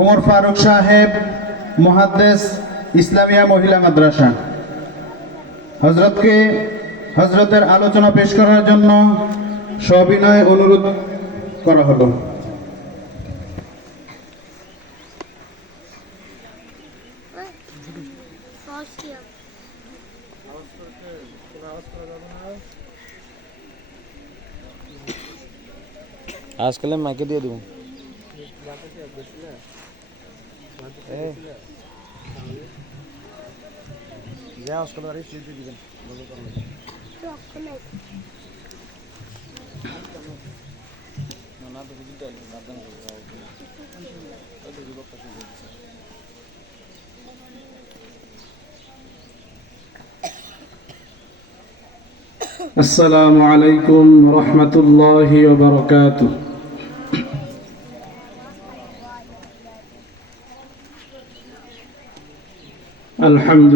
ওমর ফারুক সাহেব, মুহাদ্দিস, ইসলামিয়া মহিলা মাদ্রাসা। হযরতের আলোচনা পেশ করার জন্য সবিনয়ে অনুরোধ করা হলো। আজকাল মাইকে দিয়ে দিব। السلام عليكم ورحمة الله وبركاته. الحمد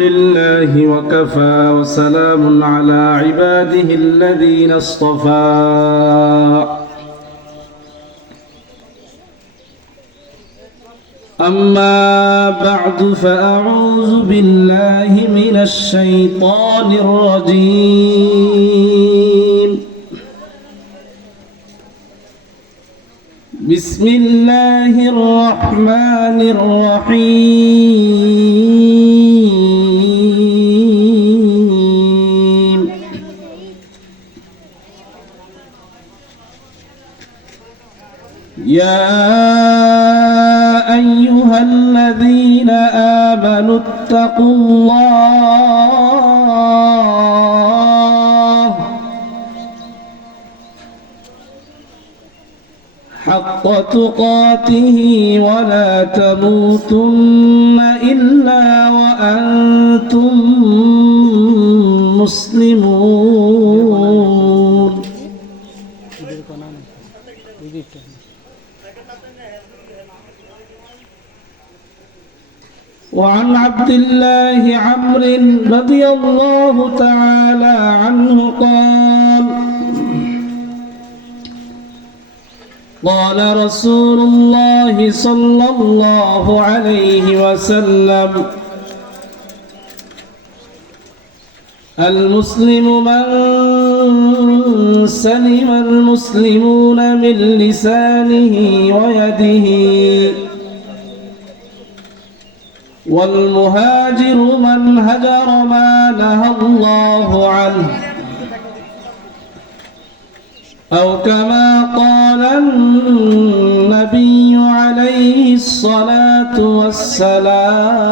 لله وكفى وسلام على عباده الذين اصطفى. أما بعد فأعوذ بالله من الشيطان الرجيم. بسم الله الرحمن الرحيم. يا أيها الذين آمنوا اتقوا الله حق تقاته ولا تموتن إلا وأنتم مسلمون. وعن عبد الله عمرو رضي الله تعالى عنه قال رسول الله صلى الله عليه وسلم: المسلم من سلم المسلمون من لسانه ويده، والمهاجر من هجر ما نهى الله عنه، أو كما قال النبي عليه الصلاة والسلام.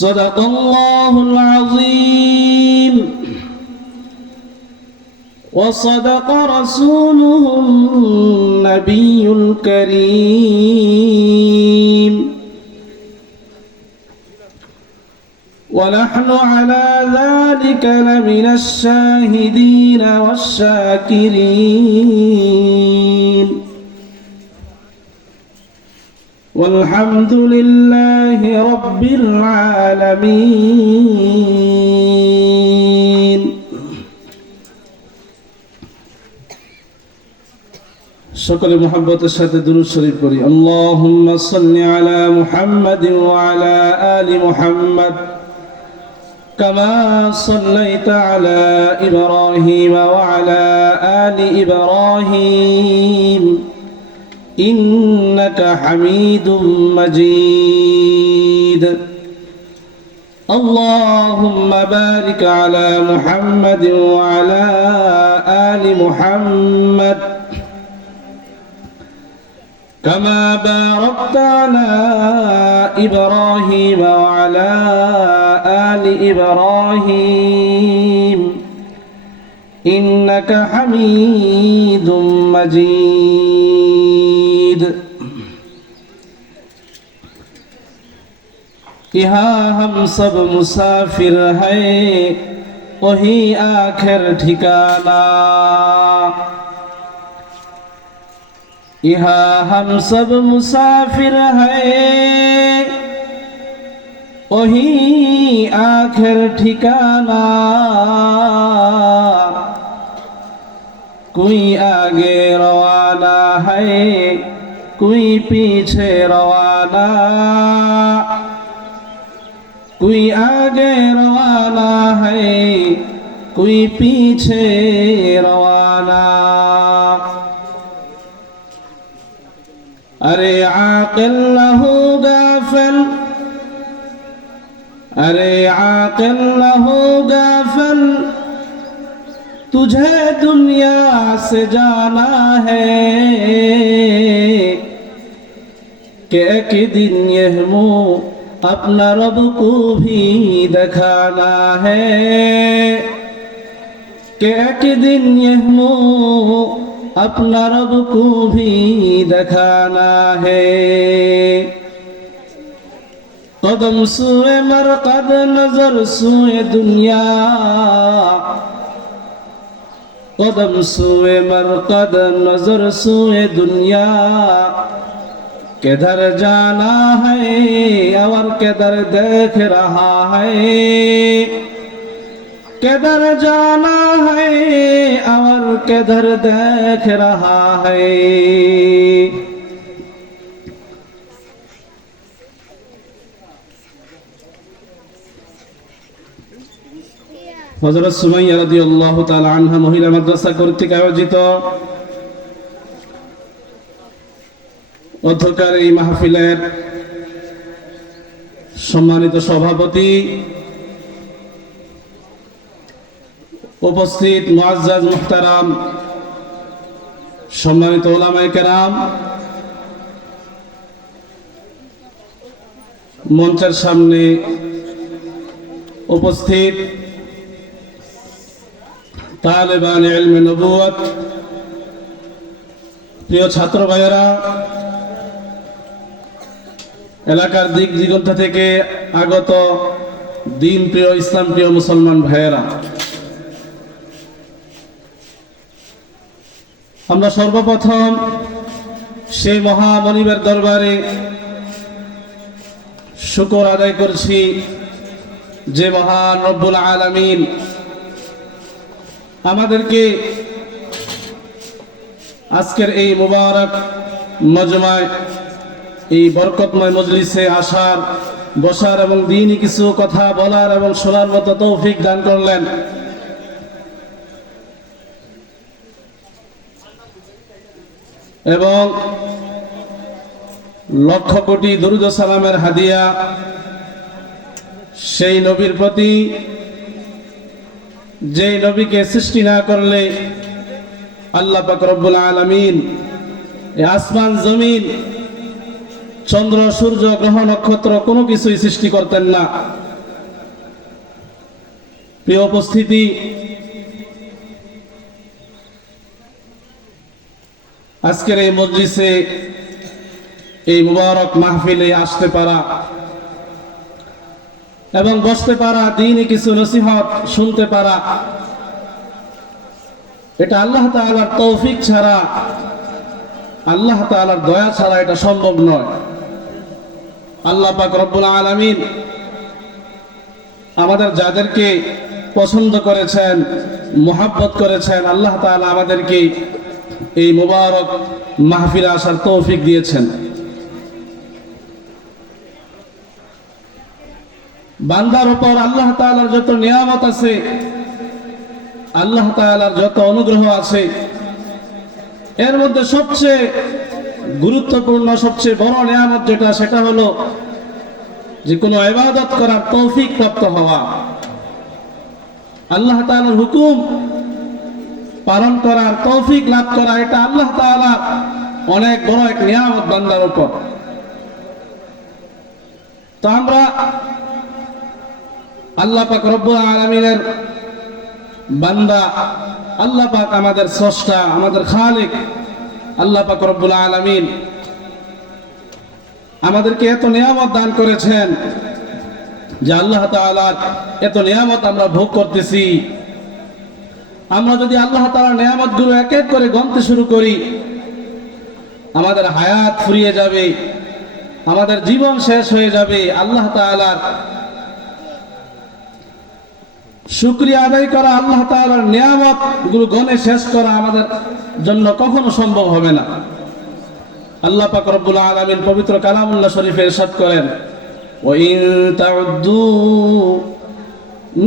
صدق الله العظيم وصدق رسوله النبي الكريم، ونحن على ذلك لمن الشاهدين والشاكرين، والحمد لله رب العالمين. সকলে মুহাব্বতের সাথে দুরূদ শরীফ পড়ি। আল্লাহুম্মা সাল্লি আলা মুহাম্মাদিন ওয়া আলা আলি মুহাম্মাদ কামা সাল্লাইতা আলা ইব্রাহিম ওয়া আলা আলি ইব্রাহিম ইন্নাকা হামিদুম মাজিদ। আল্লাহুম্মা বারিক আলা মুহাম্মাদিন ওয়া আলা আলি মুহাম্মাদ كما باركت على إبراهيم وعلى آل إبراهيم إنك حميد مجيد. यहाँ हम सब मुसाफिर हैं, वही आखिर ठिकाना। यहाँ हम सब मुसाफिर हैं, वही आखिर ठिकाना, कोई आगे रवाना है कोई पीछे रवाना, कोई आगे रवाना है कोई पीछे रवाना। अरे आकिल न हो गाफिल, अरे आकिल न हो गाफिल, तुझे दुनिया से जाना है कि एक दिन यह मुँह अपना रब को भी दिखाना है, कि एक दिन यह मुँह अपना रब को भी दिखाना है। कदम सुए मरकद नजर सुए दुनिया, कदम सुए मरकद नजर सुए दुनिया, किधर जाना है और किधर देख रहा है, किधर जाना है और किधर देख रहा है। হযরত সুমাইয়া রাদিয়াল্লাহু তাআলা আনহা মহিলা মাদ্রাসা কর্তৃক আয়োজিত অধ্যকার এই মাহফিলের সম্মানিত সভাপতি, উপস্থিত মুআজ্জাজ মুহতারাম সম্মানিত উলামায়ে কেরাম, মঞ্চের সামনে উপস্থিত তালেবান ইলমে নবুয়ত, প্রিয় ছাত্র ভাইয়েরা, এলাকার দিক দিগন্ত থেকে আগত দিন প্রিয় ইসলাম প্রিয় মুসলমান ভাইয়েরা, আমরা সর্বপ্রথম সেই মহামনিবের দরবারে শুকর আদায় করছি যে মহান রব্বুল আলামিন আমাদেরকে আজকের এই মুবারক মজমায়, এই বরকতময় মজলিসে আসার, বসার এবং দ্বীনি কিছু কথা বলার এবং শোনার মতো তৌফিক দান করলেন। এবং লক্ষ কোটি দরুদ ও সালামের হাদিয়া সেই নবীর প্রতি, যে নবীকে সৃষ্টি না করলে আল্লাহ পাক রব্বুল আলামিন এই আসমান জমিন চন্দ্র সূর্য গ্রহ নক্ষত্র কোনো কিছুই সৃষ্টি করতেন না। প্রিয় উপস্থিতি, আজকের এই মজলিসে এই মুবারক মাহফিলে আসতে পারা এবং বসতে পারা, দ্বীনি কিছু নসিহত শুনতে পারা, এটা আল্লাহ তাআলার তৌফিক ছাড়া, আল্লাহ তাআলার দয়া ছাড়া এটা সম্ভব নয়। আল্লাহ পাক রব্বুল আলামিন আমাদের যাদেরকে পছন্দ করেছেন, মুহাব্বত করেছেন, আল্লাহ তাআলা আমাদেরকে এই মুবারক মাহফিলে আসার তৌফিক দিয়েছেন। বান্দার উপর আল্লাহ তাআলার যত নিয়ামত আছে, আল্লাহ তাআলার যত অনুগ্রহ আছে, এর মধ্যে সবচেয়ে গুরুত্বপূর্ণ, সবচেয়ে বড় নিয়ামত যেটা, সেটা হলো যে কোনো ইবাদত করার তৌফিক প্রাপ্ত হওয়া, আল্লাহ তাআলার হুকুম পালন করার তৌফিক লাভ করা, এটা আল্লাহ তাআলার অনেক বড় এক নিয়ামত বান্দার উপর। তো আমরা আল্লাহ পাক রব্বুল আলামিনের বান্দা, আল্লাহ পাক আমাদের স্রষ্টা, আমাদের খালিক, আল্লাহ পাক রব্বুল আলামিন আমাদেরকে এত নিয়ামত দান করেছেন যে আল্লাহ তাআলার এত নিয়ামত আমরা ভোগ করতেছি। আমরা যদি আল্লাহ তাআলার নিয়ামতগুলো এক এক করে গণতে শুরু করি, আমাদের হায়াত ফুরিয়ে যাবে, আমাদের জীবন শেষ হয়ে যাবে। আল্লাহ তাআলার শুকরিয়া আদায় করা, আল্লাহ তাআলার নিয়ামত গুলো গণে শেষ করা আমাদের জন্য কখনো সম্ভব হবে না। আল্লাহ পাক রব্বুল আলামিন পবিত্র কালামুল্লাহ শরীফে ইরশাদ করেন, ওয়া ইন তাউদ্দু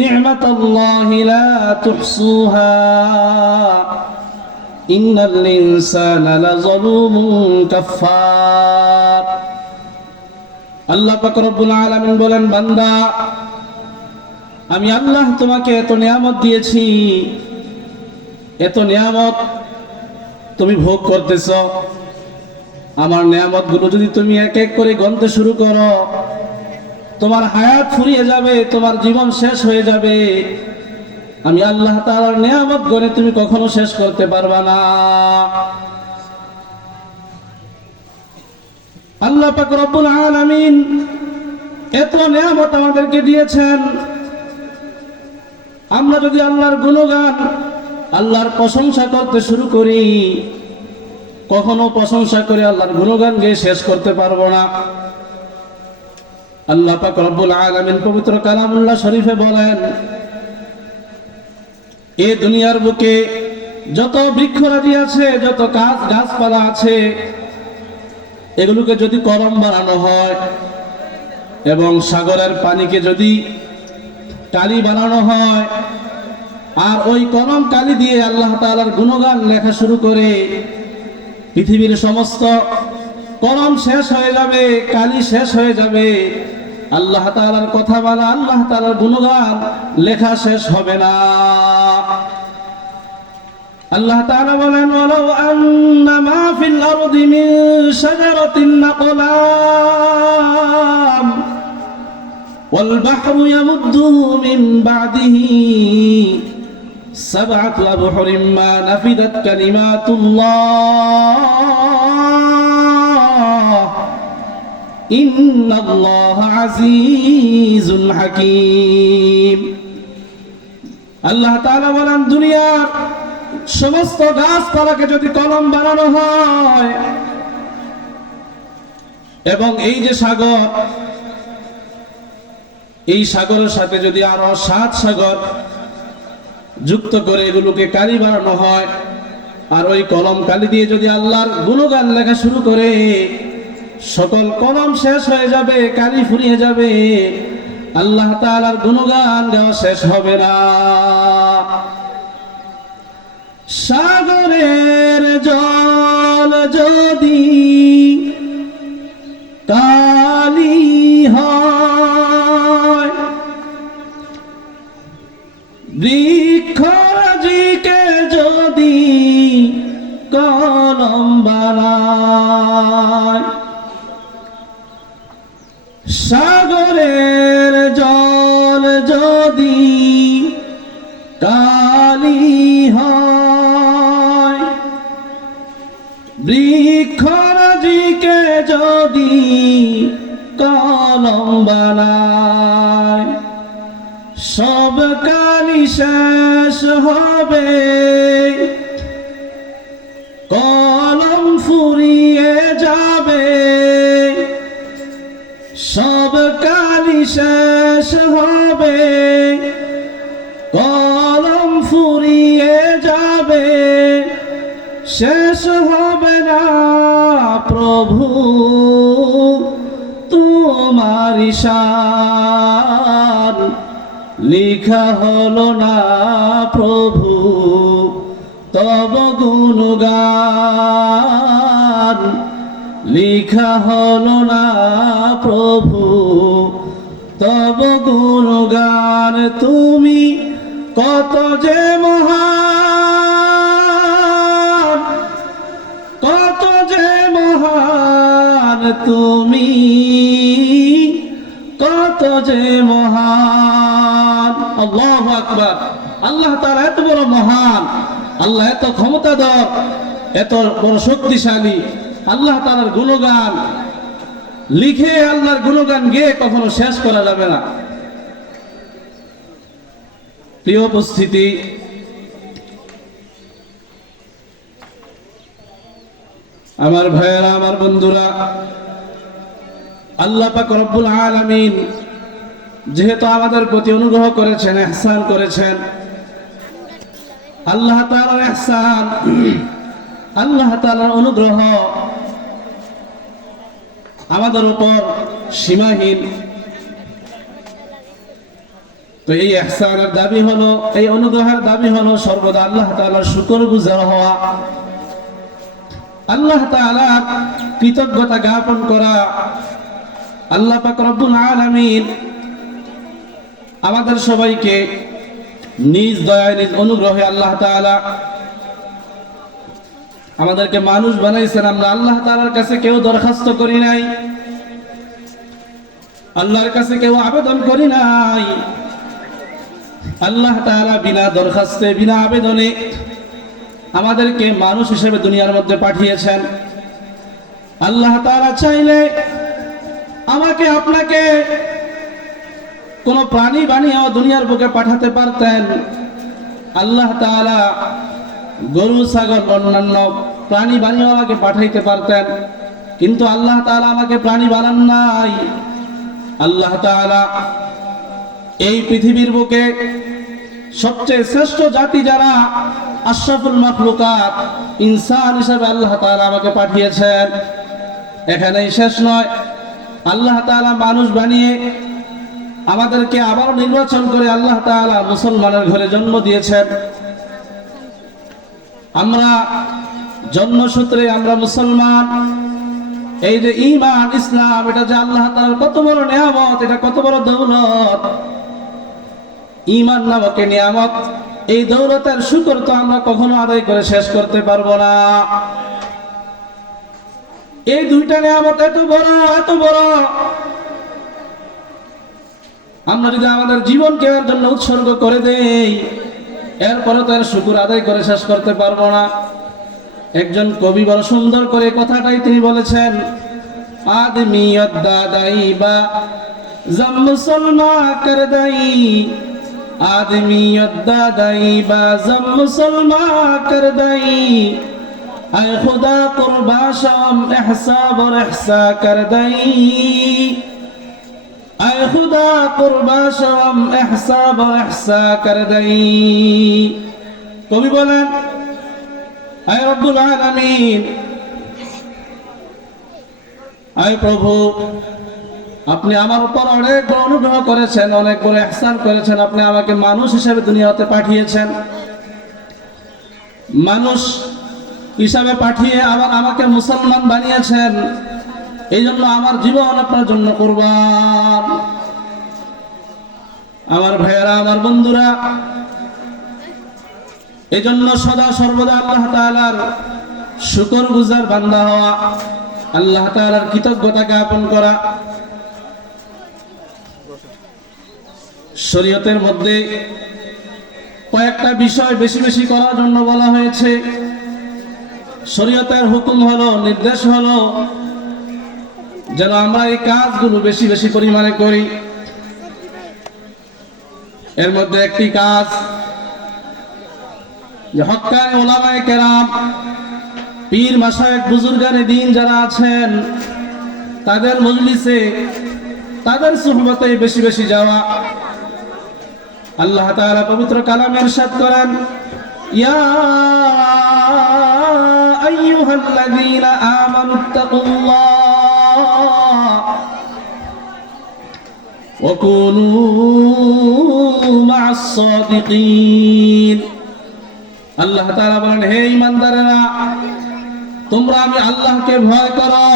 নি'মাতাল্লাহি লা তুহসুহা ইন্নাল ইনসানা লাযালুমুন কাফফার। আল্লাহ পাক রব্বুল আলামিন বলেন, বান্দা, আমি আল্লাহ তোমাকে এত নিয়ামত দিয়েছি, এত নিয়ামত তুমি ভোগ করতেছ। আমার নিয়ামত গুলো যদি তুমি এক এক করে গণতে শুরু করো, তোমার হায়াত ফুরিয়ে যাবে, তোমার জীবন শেষ হয়ে যাবে। আমি আল্লাহ তাআলার নিয়ামত গণে তুমি কখনো শেষ করতে পারবা না। আল্লাহ পাক রব্বুল আলামিন এত নিয়ামত আমাদেরকে দিয়েছেন। আমরা যদি আল্লাহর গুণগান, আল্লাহর প্রশংসা করতে শুরু করি, কখনো প্রশংসা করে আল্লাহর গুণগান গেয়ে শেষ করতে পারবো না। আল্লাহ পাক রব্বুল আলামিন পবিত্র কালামুল্লাহ শরীফে বলেন, এই দুনিয়ার বুকে যত বৃক্ষরাজি আছে, যত গাছপালা আছে, এগুলোকে যদি কলম বানানো হয় এবং সাগরের পানিকে যদি কালি বানানো হয়, আর ওই কলম কালি দিয়ে আল্লাহ তাআলার গুণগান লেখা শুরু করে, পৃথিবীর সমস্ত কলম শেষ হয়ে যাবে, কালি শেষ হয়ে যাবে, আল্লাহ তাআলার কথা বলা, আল্লাহ তাআলার গুণগান লেখা শেষ হবে না। আল্লাহ তাআলা বলেন, ওয়ালাউ আন্না মা ফিল আরদি মিন শাজারাতিন নাকলাম ওয়াল বাহরু ইয়ামুদ্দুহু মিন বা'দিহি সাবআতু আবহুরিন মা নাফিদাত কালিমাতুল্লাহ ইন্নাল্লাহা আজিজুল হাকীম। আল্লাহ তাআলা বলেন, দুনিয়ার সমস্ত গাছপালাকে যদি কলম বানানো হয় এবং এই যে সাগর, এই সাগরের সাথে যদি আরো 7 সাগর যুক্ত করে এগুলোকে কালি বানানো হয়, আর ওই কলম কালি দিয়ে যদি আল্লাহর গুণগান লেখা শুরু করে, সকল কলম শেষ হয়ে যাবে, কালি ফুরিয়ে যাবে, আল্লাহ তাআলার গুণগান গাওয়া শেষ হবে না। সাগরের জল যদি কালি হয়, বৃক্ষরাজিকে যদি কলম বানায়, সাগরের জল যদি কালি হয়, বৃক্ষরাজিকে যদি কলম বানায়, সব কালি শেষ হবে, কলম ফুরিয়ে যাবে, সব কালি শেষ হবে, কলম ফুরিয়ে যাবে, শেষ হবে না প্রভু তোমার শান, লিখা হলো না প্রভু তব গুণগান, লিখা হলো না প্রভু তব গুণগান। তুমি কত যে মহান, কত যে মহান, তুমি কত যে মহান। আল্লাহু আকবার। আল্লাহ তাআলা এত বড় মহান, আল্লাহ এত ক্ষমতাধর, এত বড় শক্তিশালী। আল্লাহ তাআলার গুণগান লিখে, আল্লাহর গুণগান গেয়ে কখনো শেষ করা যাবে না। প্রিয় উপস্থিতি, আমার ভাইয়েরা, আমার বন্ধুরা, আল্লাহ পাক রব্বুল আলামিন যেহেতু আমাদের প্রতি অনুগ্রহ করেছেন, ইহসান করেছেন, আল্লাহ তাআলার ইহসান, আল্লাহ তাআলার অনুগ্রহ আমাদের উপর সীমাহীন। তো এই ইহসানের দাবি হলো, এই অনুগ্রহের দাবি হলো সর্বদা আল্লাহ তাআলার শুকরগুজার হওয়া, আল্লাহ তাআলার কৃতজ্ঞতা জ্ঞাপন করা। আল্লাহ পাক রব্বুল আলামিন আমাদের সবাইকে নিজ দয়ায় নিজ অনুগ্রহে আল্লাহ তাআলা আমাদেরকে মানুষ বানাইছেন। আমরা আল্লাহ তাআলার কাছে কেউ দরখাস্ত করি নাই, আল্লাহর কাছে কেউ আবেদন করি নাই। আল্লাহ তাআলা বিনা দরখাস্তে, বিনা আবেদনে আমাদেরকে মানুষ হিসেবে দুনিয়ার মধ্যে পাঠিয়েছেন। আল্লাহ তাআলা চাইলে আমাকে আপনাকে কোন প্রাণী বানিয়েও দুনিয়ার বুকে পাঠাতে পারতেন। আল্লাহ তাআলা গরু, ছাগল, অন্যান্য প্রাণী বানিয়েও আমাকে পাঠাইতে পারতেন, কিন্তু আল্লাহ তাআলা আমাকে প্রাণী বানান নাই। আল্লাহ তাআলা এই পৃথিবীর বুকে সবচেয়ে শ্রেষ্ঠ জাতি যারা, আশরাফুল মাখলুকাত, ইনসান হিসেবে আল্লাহ তাআলা আমাকে পাঠিয়েছেন। এখানেই শেষ নয়, আল্লাহ তাআলা মানুষ বানিয়ে আমাদেরকে আবার নির্বাচন করে আল্লাহ তাআলা মুসলমানের ঘরে জন্ম দিয়েছেন। আমরা জন্মসূত্রে আমরা মুসলমান। এই যে ঈমান, ইসলাম, এটা যে আল্লাহ তাআলার কত বড় নিয়ামত, এটা কত বড় দৌলত। ঈমান নামক নিয়ামত, এই দৌলতের শুকর তো আমরা কখনো আদায় করে শেষ করতে পারবো না। এই দুইটা নিয়ামত এত বড়, এত বড়, আমরা যদি আমাদের জীবনকে এর জন্য উৎসর্গ করে দেই, এরপরে তো এর শুকর আদায় করে শেষ করতে পারবো না। একজন কবি বড় সুন্দর করে কথাটাই তিনি বলেছেন, আদমিয়ত দাদাই বা জম মুসলমা কর দাই, আদমিয়ত দাদাই বা জম মুসলমা কর দাই, আয় খুদা কুরবা শাম ইহসাব और ইহসা কর দাই, আয় খুদা কুরবা শাম ইহসাব और ইহসা কর দাই। কবি বলেন, আয় রব্বুল আলামিন, আয় প্রভু, আপনি আমার উপর অনেক বড় অনুগ্রহ করেছেন, অনেক বড় ইহসান করেছেন। আপনি আমাকে মানুষ হিসেবে দুনিয়াতে পাঠিয়েছেন। মানুষ হিসাবে পাঠিয়ে আবার আমাকে মুসলমান বানিয়েছেন। এই জন্য আমার জীবন আপনার জন্য কুরবান। আমার ভাইয়েরা, আমার বন্ধুরা, এই জন্য সদা সর্বদা আল্লাহ তাআলার শুকরগুজার বান্দা হওয়া, আল্লাহ তাআলার কৃতজ্ঞতা জ্ঞাপন করা। শরীয়তের মধ্যে কয়েকটা বিষয় বেশি বেশি করার জন্য বলা হয়েছে। শরীয়তের হুকুম হলো, নির্দেশ হলো যেন আমরা এই কাজগুলো বেশি বেশি পরিমাণে করি। এর মধ্যে একটি কাজ যে হক্কানি উলামায়ে কেরাম, পীর মাশায়েখ, বুজুর্গানে দ্বীন যারা আছেন, তাদের মজলিসে, তাদের সুহবতে বেশি বেশি যাওয়া। আল্লাহ তাআলা পবিত্র কালামে ইরশাদ করেন, ইয়া আইয়ুহাল্লাযীনা আমানুত্তাকুল্লাহ ওয়া কুনু মা'আস সাদিকিন। আল্লাহ তাআলা বলেন, হে ঈমানদারেরা, তোমরা আমি আল্লাহকে ভয় করো,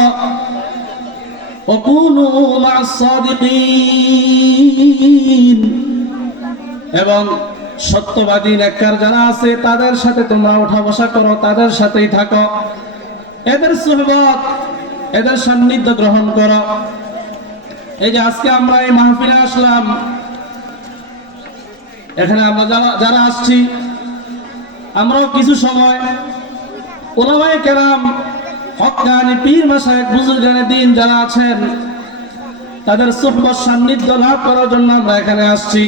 ওয়া কুনু মা'আস সাদিকিন, এবং সত্যবাদী নেককার যারা আছে তাদের সাথে তোমরা ওঠা বসা করো, তাদের সাথেই থাকো, এদের সুহবত, এদের সান্নিধ্য গ্রহণ করো। এই যে আজকে আমরা এই মাহফিলে আসলাম, এখানে আমরা যারা আসছি, আমরাও কিছু সময় উলামায়ে কেরাম, হক্কানি পীর মাশায়েখ, বুজুর্গানে দ্বীন যারা আছেন, তাদের সুহবত, সান্নিধ্য লাভ করার জন্য আমরা এখানে আসছি।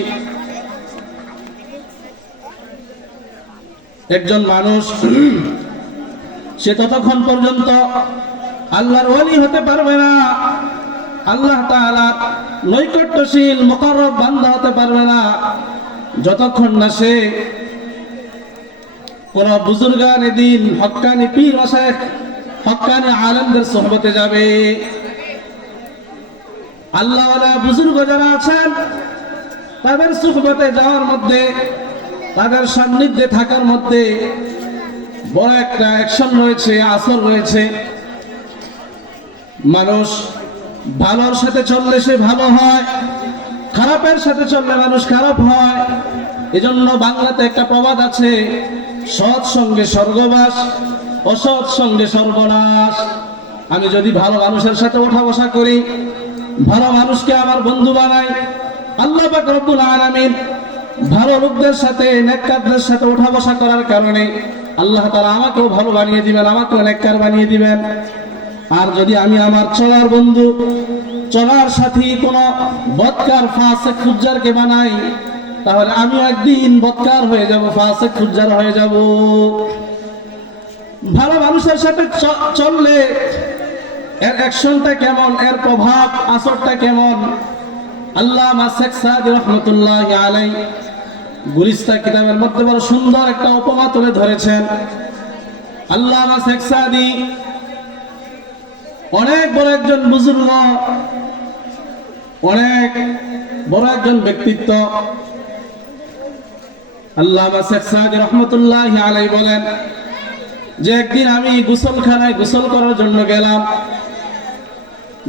একজন মানুষ সে ততক্ষণ পর্যন্ত আল্লাহর ওলি হতে পারবে না, আল্লাহ তাআলা নৈকট্যশীল মুকাররব বান্দা হতে পারবে না যতক্ষণ না সে কোন বুজুর্গানে দিন, হক্কানি পীর মাশায়েখ, হক্কানি আলেমদের সোহবতে যাবে। আল্লাহওয়ালা বুজুর্গ যারা আছেন তাদের সোহবতে যাওয়ার মধ্যে, তাদের সান্নিধ্যে থাকার মধ্যে বড় একটা অ্যাকশন রয়েছে, আসর রয়েছে। মানুষ ভালোর সাথে চললে সে ভালো হয়, খারাপের সাথে চললে মানুষ খারাপ হয়। এজন্য বাংলাতে একটা প্রবাদ আছে, সৎ সঙ্গে স্বর্গবাস, অসৎ সঙ্গে সর্বনাশ। আমি যদি ভালো মানুষের সাথে ওঠা বসা করি, ভালো মানুষকে আমার বন্ধু বানাই, আল্লাহ পাক রব্বুল আলামিন ভালো লোকদের সাথে, নেককারদের সাথে ওঠা বসা করার কারণে আল্লাহ তাআলা আমাকেও ভালো বানিয়ে দিবেন, আমাকেও নেককার বানিয়ে দিবেন। আর যদি আমি আমার চলার বন্ধু, চলার সাথী কোন বদকার ফাসিক ফুজ্জারকে বানাই, তাহলে আমি একদিন বদকার হয়ে যাব, ফাসিক ফুজ্জার হয়ে যাব। ভালো মানুষের সাথে চললে এর অ্যাকশনটা কেমন, এর প্রভাব আসরটা কেমন, আল্লামা শেখ সাদি রহমতুল্লাহি আলাইহি গুলিস্তা কিতাবের মধ্যে বড় সুন্দর একটা উপমা তুলে ধরেছেন। আল্লামা শেখ সাদি অনেক বড় একজন বুজুর্গ, অনেক বড় একজন ব্যক্তিত্ব। আল্লামা শেখ সাদি রহমতুল্লাহি আলাইহি বলেন যে একদিন আমি গোসলখানায় গোসল করার জন্য গেলাম।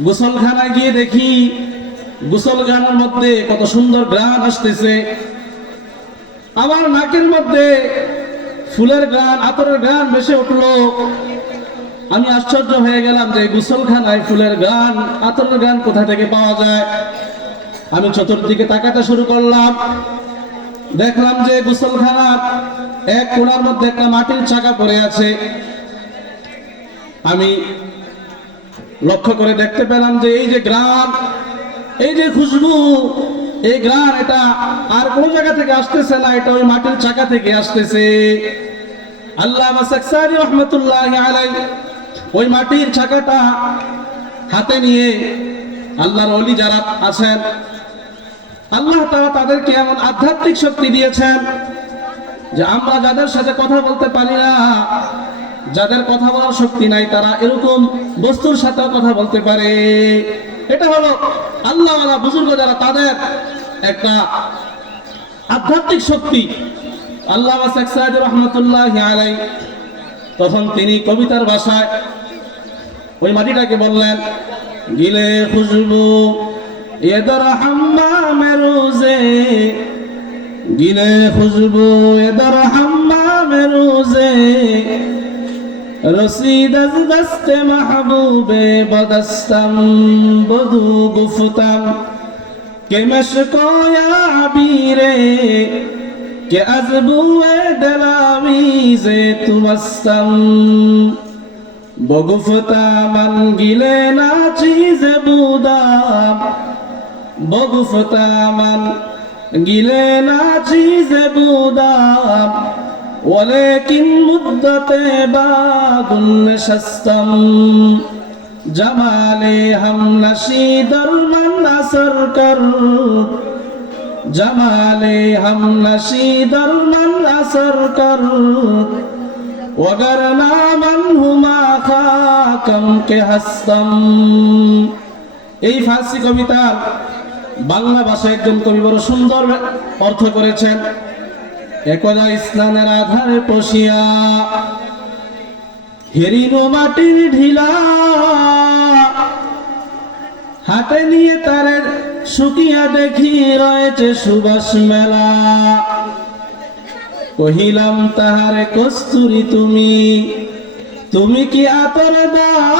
গোসলখানায় গিয়ে দেখি গোসলখানার মধ্যে কত সুন্দর ঘ্রাণ আসতেছে। আমার নাকের মধ্যে ফুলের ঘ্রাণ, আতরের ঘ্রাণ ভেসে উঠলো। আমি আশ্চর্য হয়ে গেলাম যে গোসলখানায় ফুলের ঘ্রাণ, আতরের ঘ্রাণ কোথা থেকে পাওয়া যায়। আমি চতুর্দিকে তাকাতে শুরু করলাম। দেখলাম যে গোসলখানার এক কোণার মধ্যে একটা মাটির চাকা পড়ে আছে। আমি লক্ষ্য করে দেখতে পেলাম যে এই যে ঘ্রাণ, এই যে খুশবু, এই ঘ্রাণ এটা আর কোন জায়গা থেকে আসতেছে না, এটা ওই মাটির চাকা থেকে আসতেছে। আল্লামা শেখ সাদি রহমতুল্লাহি আলাইহি ওই মাটির চাকাটা হাতে নিয়ে, আল্লাহর ওলি যারা আছেন আল্লাহ তাআলা তাদেরকে এমন আধ্যাত্মিক শক্তি দিয়েছেন যে আমরা যাদের সাথে কথা বলতে পারি না, যাদের কথা বলার শক্তি নাই, তারা এরকম বস্তুর সাথে কথা বলতে পারে। এটা হলো আল্লাহওয়ালা বুজুর্গ যারা, তাদের একটা আধ্যাত্মিক শক্তি। আল্লামা শেখ সাদি রহমতুল্লাহি আলাইহি তখন তিনি কবিতার ভাষায় ওই মাটিটাকে বললেন, গিলে খুশবু ये दर हम्माम रोज़े, गिले खुशबू ये दर हम्माम रोज़े, रसीद अज दस्त महबूबे बदस्तम बदू गुफ्तम के मशको या अबीरे के अज़बुए दलावीज़े तुमस्तम बगुफ्ता मन गिले ना चीज़ बूदाम, बगुफ्ता मन गिले ना चीज़ बूदाम, वलेकिन मुद्दते बादुन नशस्तम जमाले हम नशी दरमन असर कर, जमाले हम नशी दरमन असर कर, वगरना मन हुमा खाकम के हस्तम। এই ফার্সি কবিতার বাংলা ভাষায় একজন কবি বড় সুন্দর অর্থ করেছেন। একদা স্নানের আধারে পশিয়া হেরিনো মাটির ঢিলা, হাতে নিয়ে তারে শুকিয়া দেখি রয়েছে সুবাস মেলা, কহিলাম তাহারে কস্তুরী তুমি, তুমি কি আতর দাও,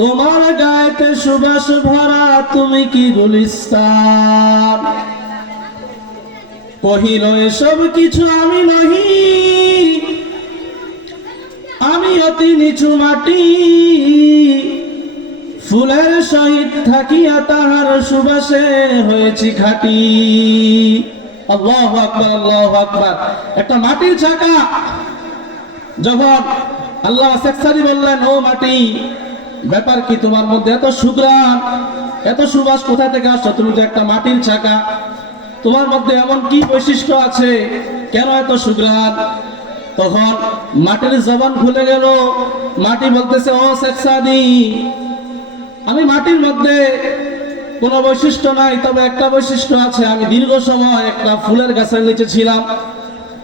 তোমার গায়েতে সুবাস ভরা, তুমি কি গুলিস্তান। কহিল এসব কিছু আমি নহি, আমি অতি নিচু মাটি, ফুলের সহিত থাকিয়া তাহার সুবাসে হয়েছি খাঁটি। আল্লাহু আকবার, আল্লাহু আকবার। একটা মাটির চাকা যখন আল্লাহ শেখ সাদি বললেন, ও মাটি ব্যাপার কি তোমার মধ্যে এত সুঘ্রাণ, এত সুবাস কোথা থেকে আসছো? তুমি তো একটা মাটির চাকা, তোমার মধ্যে এমন কি বৈশিষ্ট্য আছে, কেন এত সুঘ্রাণ? তখন মাটির জবান খুলে গেল, মাটি বলতেছে, ও শেখ সাদি, আমি মাটির মধ্যে কোনো বৈশিষ্ট্য নাই, তবে একটা বৈশিষ্ট্য আছে। আমি দীর্ঘ সময় একটা ফুলের গাছের নিচে ছিলাম,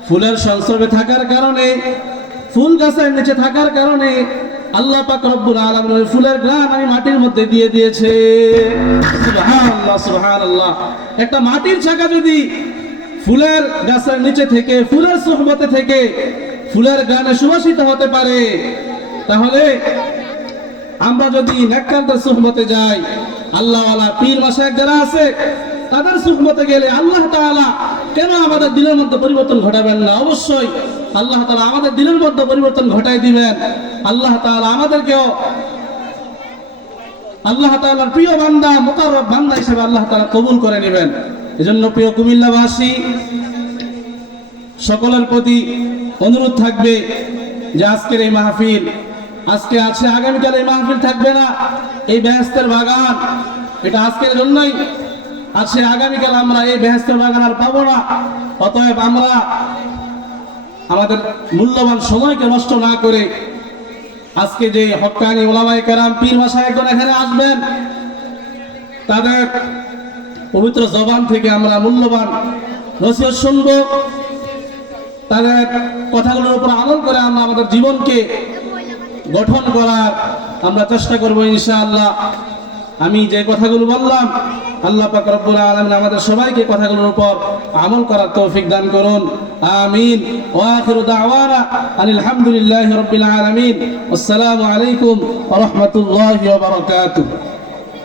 ফুলের সংস্রবে থাকার কারণে, ফুল গাছের নিচে থাকার কারণে আল্লাহ পাক রব্বুল আলামিন ওই ফুলের ঘ্রাণ আমি মাটির মধ্যে দিয়ে দিয়েছে। সুবহানাল্লাহ, সুবহানাল্লাহ। একটা মাটির চাকা যদি ফুলের গাছের নিচে থেকে, ফুলের সুহবতে থেকে ফুলের ঘ্রাণে সুবাসিত হতে পারে, তাহলে আমরা যদি নেককারদের সুহবতে যাই, আল্লাহওয়ালা পীর মাশায়েখ যারা আছে তাদের সুহবতে গেলে আল্লাহ তাআলা কেন আমাদের দিলের মধ্যে পরিবর্তন ঘটাবেন না? অবশ্যই আল্লাহ তাআলা আমাদের দিলের মধ্যে পরিবর্তন ঘটাই দিবেন। আল্লাহ তাআলা আমাদেরকেও আল্লাহ তাআলার প্রিয় বান্দা, মুকাররব বান্দা হিসেবে আল্লাহ তাআলা কবুল করে নেবেন। এজন্য প্রিয় কুমিল্লাবাসী, সকলের প্রতি অনুরোধ থাকবে যে আজকের এই মাহফিল, আজকে আছে, আগামীকাল এই মাহফিল থাকবে না। এই বেহেশতের বাগান এটা আজকের জন্যই আছে, আগামীকাল আমরা এই বেহেশতের বাগান আর পাবো না। অতএব আমরা আমাদের মূল্যবান সময়কে নষ্ট না করে আজকে যে হক্কানি ওলামায়ে কেরাম, পীর মাশায়েখগণ এখানে আসবেন, তাদের পবিত্র জবান থেকে আমরা মূল্যবান নসিহত শুনবো, তাদের কথাগুলোর উপর আমল করে আমরা আমাদের জীবনকে গঠন করার আমরা চেষ্টা করবো ইনশাআল্লাহ। আমি যে কথাগুলো বললাম, আল্লাহ পাক রব্বুল আলামিন আমাদের সবাইকে কথাগুলোর উপর আমল করার তৌফিক দান করুন। আমিন। ওয়া আখিরু দাওয়ানা আনিল হামদুলিল্লাহি রাব্বিল আলামিন। আসসালামু আলাইকুম ওয়া রাহমাতুল্লাহি ওয়া বারাকাতুহু।